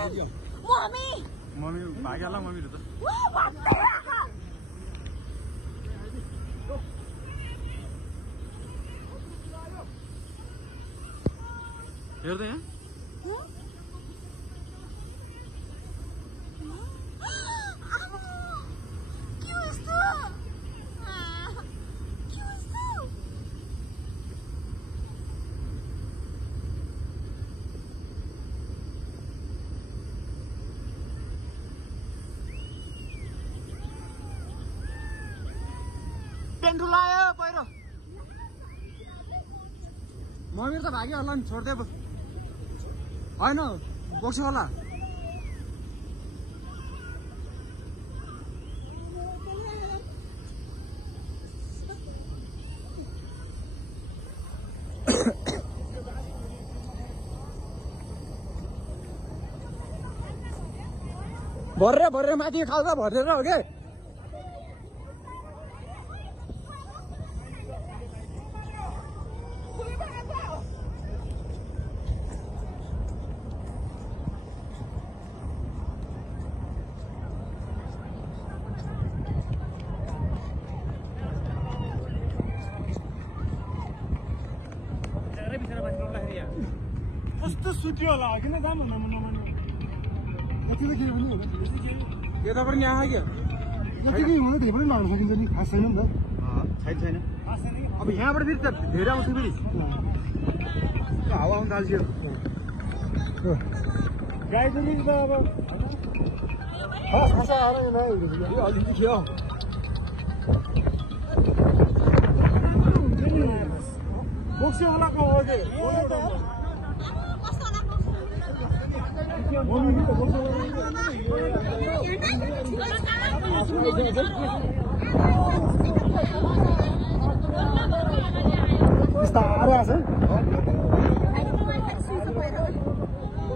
mummy mummy भाग्याला mummy त हेर्दै यहाँ पेन्टु लायो पहिरो मम्मी त भाग्यो होला नि छोड्दै होइन बोक्छ होला भरेर माथि खाल्दा भरेर हो के कस्तो सुत्यो होला किन दाम नमान्नु कति त के भन्नु यता पनि आयो क्या जतिकै हुनु धेरै पनि माग्न सकिन्छ नि खास छैन नि त छैन अब यहाँबाट फेरि त धेरै आउँछ फेरि हावा आउनु थाल्छ गाई पनि त अब खासा आएर नआइदियो अलिकति थियो बोक्से होला को हो के बिस्तारै आछ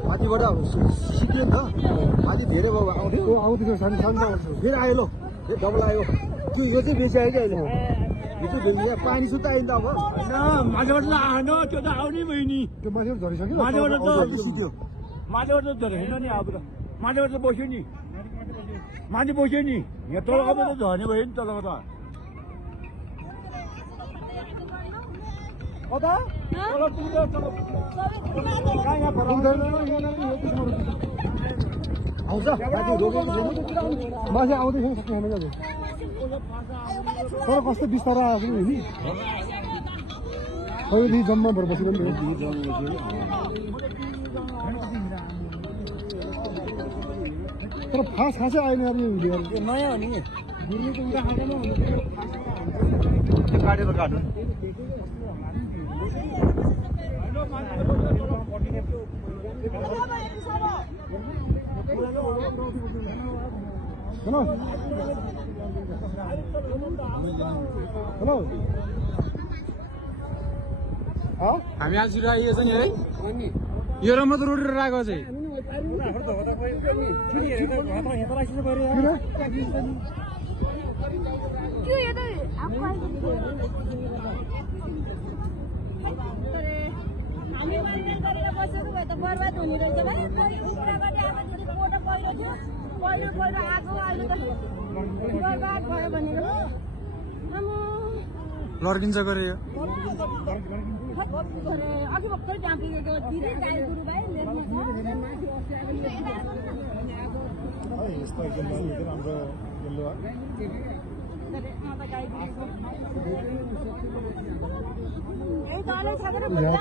माथिबाट सिक्यो नि त माथि धेरै भयो आउँथ्यो सानो फेरि आयो ल फेरि डबल आयो त्यो यो चाहिँ बेसी आयो क्या अहिले यो चाहिँ पानी सुत्ता आयो नि त अब होइन माथिबाट त आएन त्यो त आउने भयो नि त्यो माथिबाट झरिसक्यो माथिबाट त सुत्यो माथिबाट त झरेन नि अब त माथिबाट त बस्यो नि माथि बस्यो नि यहाँ तलको त झर्ने भयो नि तलको त कता तल पुग्छ तल आउँछ माथि आउँदैछ सक्ने होइन तर कस्तो बिस्तारो आएको नि कहिले जम्मा भएर बसेर तर फास्ट खासै आएन अब यो नयाँ हो नि काटेर काट्नु हेलो हेलो हामी आज आइयो छ नि है यो र मात्र रोटी राखेको चाहिँ हामी माइनेट गरेर बसेको भए त बर्बाद हुने रहेछ भने उक्राबाट अब फेरि फोटो पहिलो थियो पहिलो आएको अहिले त बर्बाद भयो भनेर लड्किन्छ गरे यो अघि भर्खरै त्यहाँ पुगेको दिदी गाई गुरु भाइ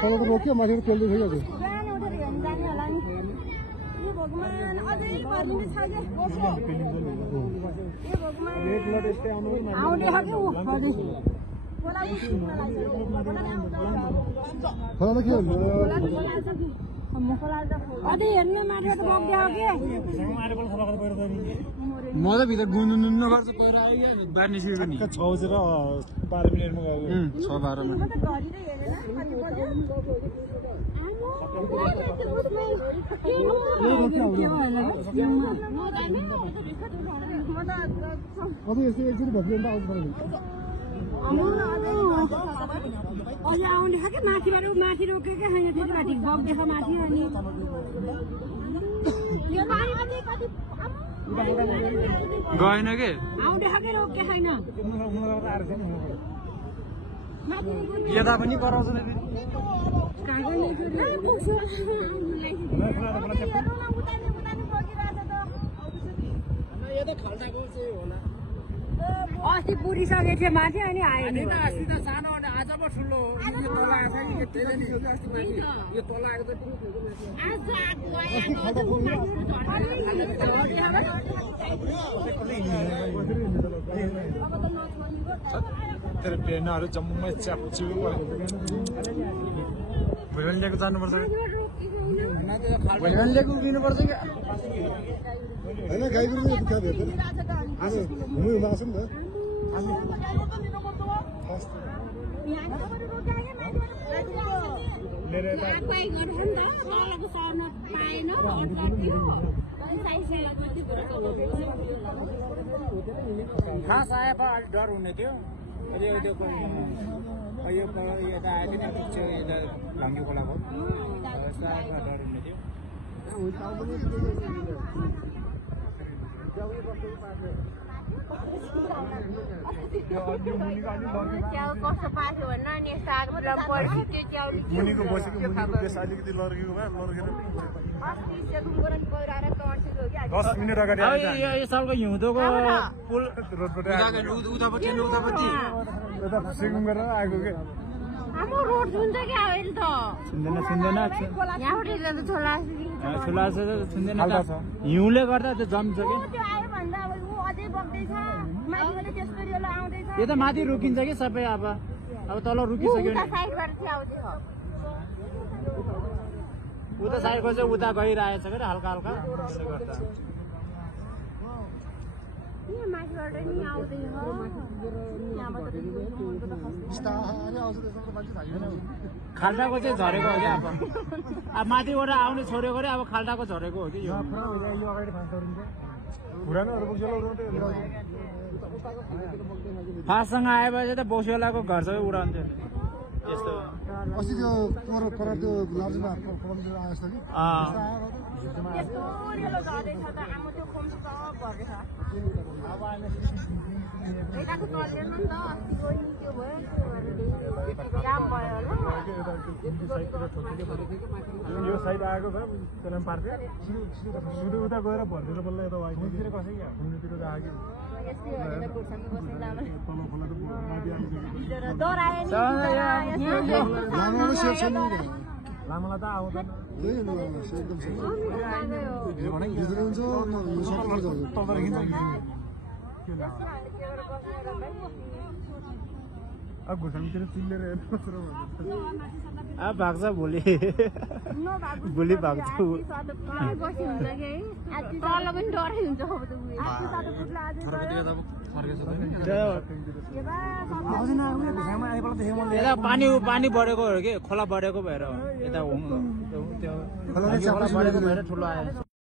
तलको रोक्यो माथि तेल्दै थियो उठेर हेर्नु जाने होला नि यो भगवान अझै भर्लिने छ यो भगवान आउने खालको खोला के अझै हेर्नु मारेर त बग्यो म त भित्र गुन्नुन्न गर्छ पहिरो आयो क्या बाहिर निस्केको नि 6 बजेर 12 मिनेटमा गएको 6-12 मिनट अब यस्तो एकचोटि भत्किँदा आउनु पर्यो अझै आउने खालको माथि रोकेको छैन फेरि माथि बग्दैछ माथि अनि गएन के आउँदै खाके रोके छैन यता पनि कराउँछ नि अस्ति पुरिसकेको थियो माथि अनि आएन अस्ति त सानो आज पो ठुलो यो तल आएछ नि यो धेरै नि अस्ति माथि यो तल आएको त तेरो पेनहरू जम्मै च्याप्चु भोलि पनि लिएको जानुपर्छ भोलि पनि लिएको उभिनुपर्छ क्या होइन गाईको दुःख भेट्दैन घुम्नु आएको नि खास आए पर अलिक डर हुने थियो अहिले यो यता आएको थियो नि पिक्चर यता भाङ्गे खोलाको यस्तो आएको डर हुने थियो कस्तो पाथ्यो भन्न नि मुनिको बसेको मुनिको बेस अलिकति लड्केको भए लड्केर 10 मिनट अगाडि यो सालको हिउँदोको पुल रोडबाट उतापट्टि यता सिकुम गरेर आएको के हाम्रो रोड छुन्छ क्या अहिले त छुन्दैन यहाँबाट छोला छुन्दैन हिउँले गर्दा त्यो जम्छ कि त्यो आयो भन्दा अब ऊ अझै बग्दैछ माथिबाट त्यसको रेलो आउँदैछ यो त माथि रोकिन्छ कि सबै अब तल रोकिसक्यो नि साइडबाट चाहिँ आउँदैछ उता साइडको चाहिँ उता गइरहेछ क्या हल्का हल्का त्यसले गर्दा यहाँ माथिबाट नि आउँदैछ खाल्टाको चाहिँ झरेको हो क्या अब माथिबाट आउने छोडेको रे अब खाल्टाको झरेको हो कि यो फास्टसँग आएपछि त बोसुवालाको घर सबै उडाउँथ्यो यस्तो अस्ति त्यो त्यो लार्जमा आएछ कि त्यस्तो रेलो झर्दैछ त आमा त्यो खोम सब भर्दैछ यताको चल्दैन नि त अस्तिको नि त्यो भयो जाम भयो होला यो साइड आएको भए त्यसलाई पार्थ्यो सुरु उता गएर भनिदिएर बल्ल यता वाइफतिर कसै क्या हुनुतिर आयो लामालाई त आउँदैन अब घुसामीतिर चिल्लेर अब भाग्छ भोलि भाग्छ तल पनि डरै हुन्छ यता पानी बढेको हो कि खोला बढेको भएर यता बढेको भएर ठुलो आयो